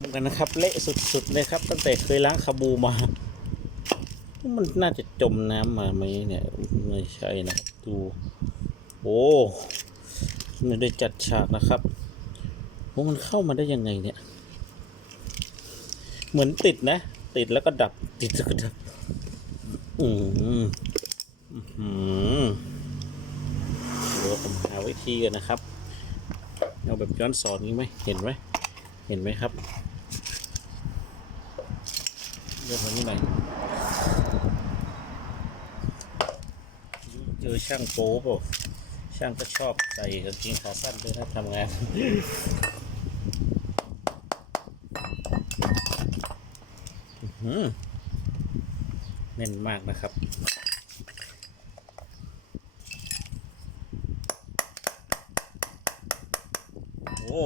กันนะครับเละสุดๆเลยครับ ตั้งแต่เคยล้างคาบูมา มันน่าจะจมน้ำมาไหมเนี่ยไม่ใช่นะดูโอ้ไม่ได้จัดฉากนะครับโอ้มันเข้ามาได้ยังไงเนี่ย เหมือนติดนะ ติดแล้วก็ดับ ติดแล้วก็ดับ อืมอืมเดี๋ยวผมหาวิธีกันนะครับ เอาแบบย้อนสอนนี้ไหมเห็นไหม เห็นไหมครับเรื่องนี้หน่เจอช่างโป๊เปล่าช่างก็ชอบใส่กางเกงขาสั้นด้วยนะทำงานแน่นมากนะครับโอ้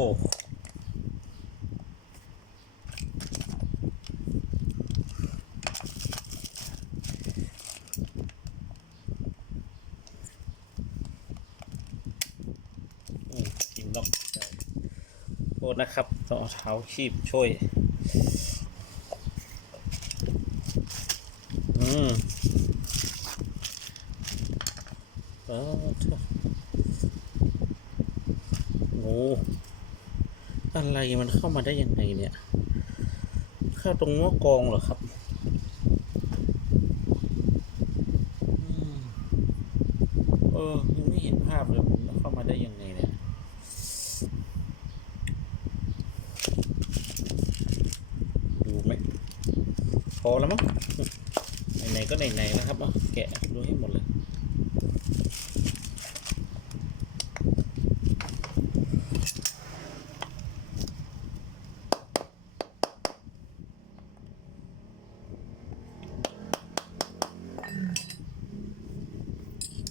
มกินนกได้โทษนะครับต้องเอาเท้าคีบช่วย อืมเออโอ้อะไรมันเข้ามาได้ยังไงเนี่ย เข้าตรงหม้อกองเหรอครับอืมเออยังไม่เห็นภาพเลยมันเข้ามาได้ยังไงเนี่ย ดูไหม พอแล้วมั้งไหนๆก็ไหนๆแล้วครับเอาแกะดูให้หมดเลย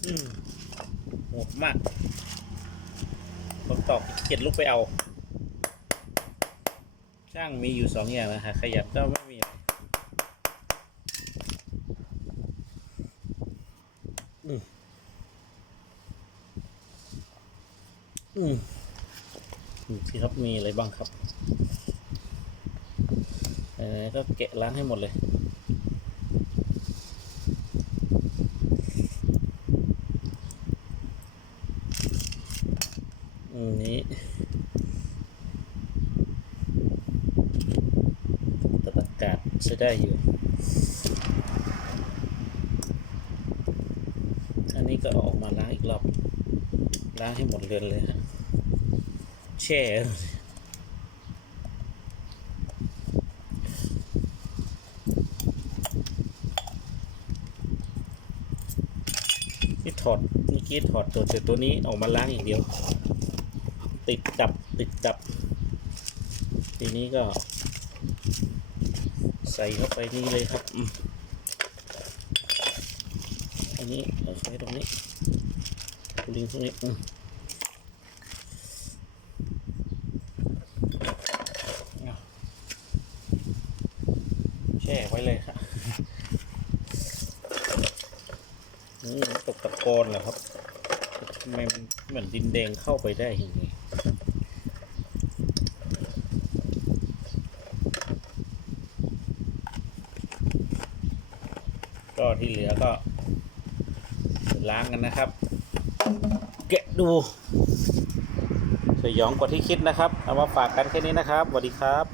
อืมโหดมากผมตอกเกียดลุกไปเอา ช่างมีอยู่สองอย่างนะฮะขยับก็ไม่มี อืมดูสิครับมีอะไรบ้างครับไหนๆก็แกะล้างให้หมดเลยอันนี้ตัดอากาศใช้ได้อยู่ อันนี้ก็ออกมาล้างอีกรอบ ล้างให้หมดเรือนเลยแช่นี่ถอดเมื่อกี้ถอดตัวแต่ตัวนี้ออกมาล้างอย่างเดียว ติดกับติดกับ ทีนี้ก็ ใส่เข้าไปนี่เลยครับ อันนี้เอาไว้ตรงนี้ ลิงตรงนี้อืมเอาแช่ไว้เลยครับอืมตกตะกอนเหรอครับทำไมมันเหมือนดินแดงเข้าไปได้ย่างนี้ก็ที่เหลือก็ล้างกันนะครับ แกะดู สยองกว่าที่คิดนะครับ เอามาฝากกันแค่นี้นะครับสวัสดีครับ